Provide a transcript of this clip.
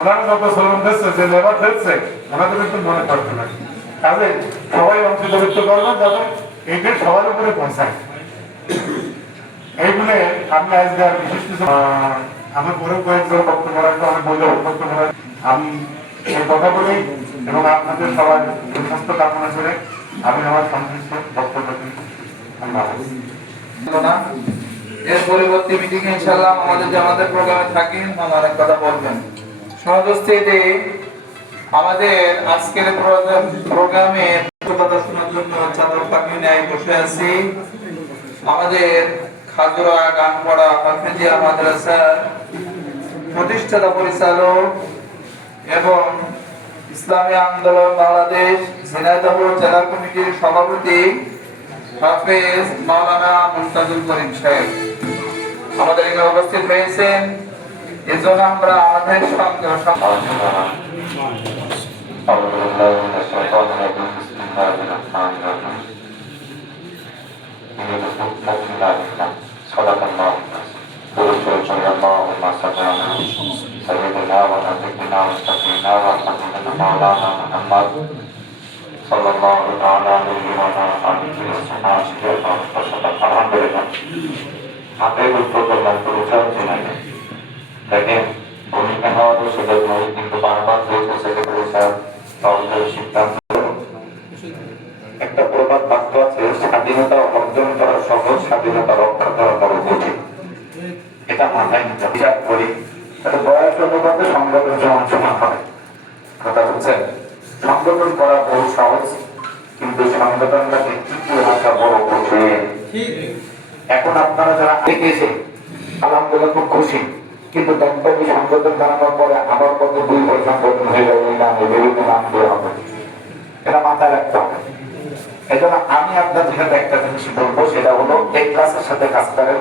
ওনারা যত শ্রম দিচ্ছে যে লেবার দিচ্ছে ওনাদের একটু মনে করতে না, কাজে সবাই অংশগ্রহণ করবেন যাতে এইটা সবার উপরে পৌঁছায়। এই বলে আমি আজকে আর বিশেষ কিছু আমার পরেও কয়েকজন বক্তব্য রাখবো, আমি বললেও বক্তব্য রাখবো। আমি এই কথা বলি এবং আপনাদের সবার সুস্বাস্থ্য কামনা করে আমি আমার সংশ্লিষ্ট বক্তব্য দিই। এর পরবর্তী মিটিং এ ইনশাআল্লাহ আমাদের জামাতের প্রোগ্রামে থাকেন অনেক কথা বলবেন। সহজস্থিতি আমাদের আজকের প্রোগ্রামে কথা শোনার জন্য চাদর পাখি নিয়ে বসে আছি। আমাদের খাজুরা গানপাড়া হাফেজিয়া মাদ্রাসার প্রতিষ্ঠাতা পরিচালক এবং ইসলামী আন্দোলন বাংলাদেশ ঝিনাইদহ জেলা কমিটির সভাপতি হাফেজ মাওলানা মুস্তাজুল করিম সাহেব আমাদের এখানে উপস্থিত হয়েছেন। এজন্য আমরা আমাদের দেখেন ভূমিকা হওয়া তো সুযোগ নয়, কিন্তু বারবার সিদ্ধান্ত একটা প্রবাদ বাক্য আছে, স্বাধীনতা অর্জন করা সহজ, স্বাধীনতা রক্ষা করা বড় কঠিন। এটা মাথায় নিতে বিচার করি তাহলে বয়স অনুপাতে সংগঠন সমান সমান হয়। কথা হচ্ছে সংগঠন করা বহু সহজ, কিন্তু সংগঠনটাকে টিকিয়ে রাখা বড় কঠিন। এখন আপনারা যারা দেখেছেন আলহামদুলিল্লাহ খুব খুশি, কিন্তু দপ্তরি সংগঠন বানানোর পরে আবার কত 2 বছর সংগঠন হয়ে যাবে, এই নামে বিভিন্ন নাম দেওয়া হবে, এটা মাথায় রাখতে হবে। এই জন্য আমি আপনাদের সাথে একটা জিনিস বলবো, সেটা হলো এই ক্লাসের সাথে কাজ করেন।